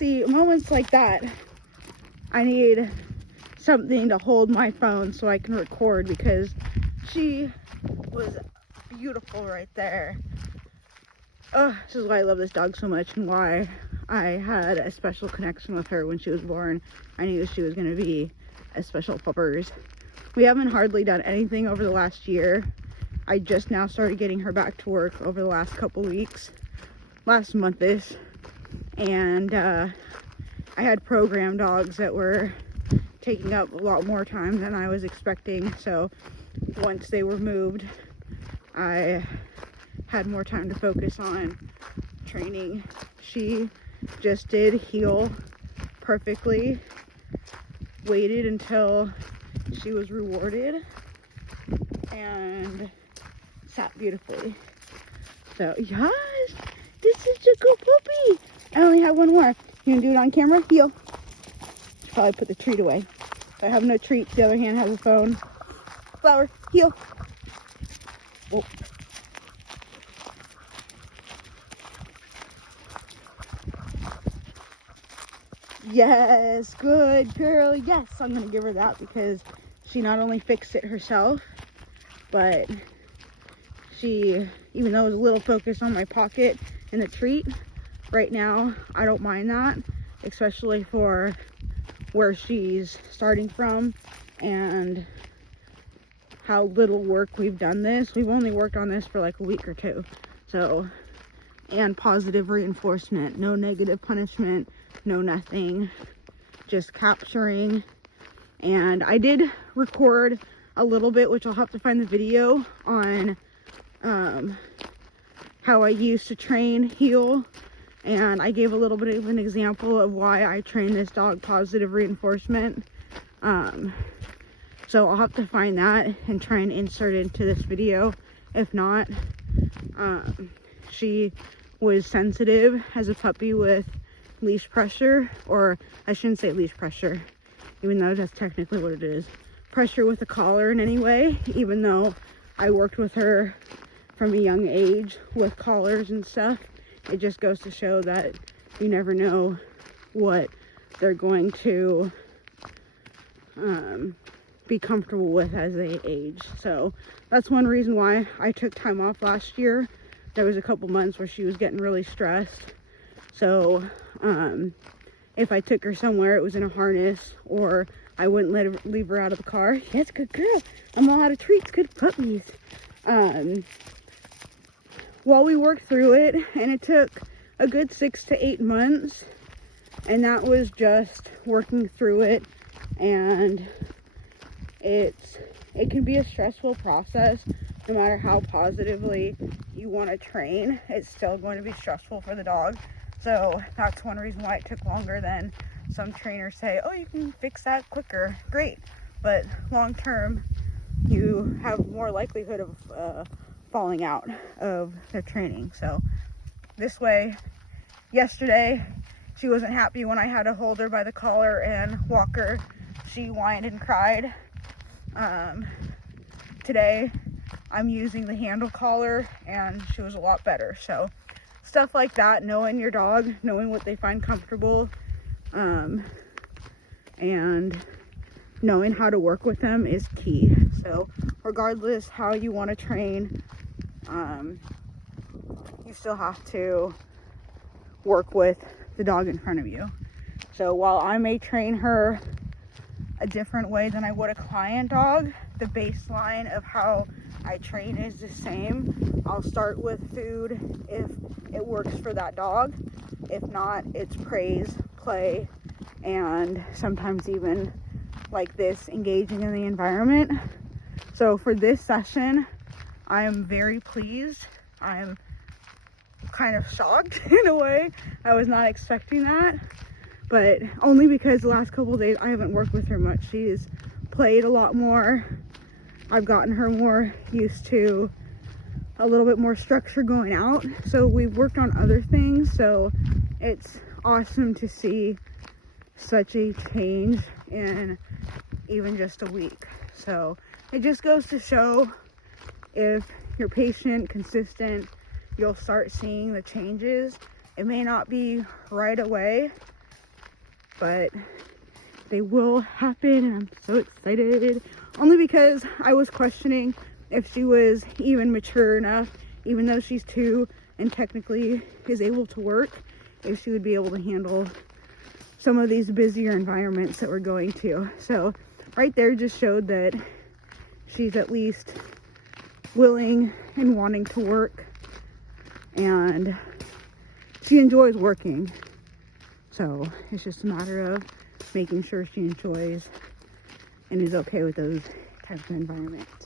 see, moments like that, I need something to hold my phone so I can record, because she was beautiful right there. Oh, this is why I love this dog so much, and why I had a special connection with her when she was born. I knew she was going to be a special puppers. We haven't hardly done anything over the last year. I just now started getting her back to work over the last couple weeks, last month-ish, and I had program dogs that were taking up a lot more time than I was expecting. So once they were moved, I had more time to focus on training. She just did heel perfectly, waited until she was rewarded, and sat beautifully. So yes, this is a good puppy. I only have one more. You gonna do it on camera? Heel. Should probably put the treat away. I have no treats. The other hand has a phone. Flower. Heel. Oh. Yes, good girl. Yes, I'm gonna give her that, because she not only fixed it herself, but she, even though it was a little focused on my pocket and the treat, right now I don't mind that, especially for where she's starting from and how little work we've done this. We've only worked on this for like a week or two. So, and positive reinforcement, no negative punishment, no nothing, just capturing. And I did record a little bit, which I'll have to find the video on, how I used to train heel, and I gave a little bit of an example of why I train this dog positive reinforcement. So I'll have to find that and try and insert it into this video. If not, she was sensitive as a puppy with leash pressure, or I shouldn't say leash pressure, even though that's technically what it is. Pressure with a collar in any way, even though I worked with her from a young age with collars and stuff. It just goes to show that you never know what they're going to be comfortable with as they age. So that's one reason why I took time off last year. There was a couple months where she was getting really stressed. So if I took her somewhere, it was in a harness, or I wouldn't leave her out of the car. Yes, good girl. I'm all out of treats. Good puppies. While we worked through it, and it took a good 6 to 8 months, and that was just working through it, and it can be a stressful process. No matter how positively you want to train, it's still going to be stressful for the dog. So that's one reason why it took longer than some trainers say, oh, you can fix that quicker. Great. But long term, you have more likelihood of falling out of their training. So this way, yesterday, she wasn't happy when I had to hold her by the collar and walk her. She whined and cried. Today, I'm using the handle collar, and she was a lot better. So stuff like that, knowing your dog, knowing what they find comfortable, and knowing how to work with them is key. So regardless how you want to train, you still have to work with the dog in front of you. So while I may train her a different way than I would a client dog, the baseline of how I train is the same. I'll start with food if it works for that dog. If not, it's praise, play, and sometimes even like this, engaging in the environment. So for this session, I am very pleased. I'm kind of shocked in a way. I was not expecting that, but only because the last couple of days I haven't worked with her much. She's played a lot more. I've gotten her more used to a little bit more structure going out. So we've worked on other things. So it's awesome to see such a change in even just a week. So it just goes to show, if you're patient, consistent, you'll start seeing the changes. It may not be right away, but they will happen, and I'm so excited. Only because I was questioning if she was even mature enough, even though she's 2 and technically is able to work, if she would be able to handle some of these busier environments that we're going to. So right there just showed that she's at least willing and wanting to work, and she enjoys working. So it's just a matter of making sure she enjoys and is okay with those types of environments.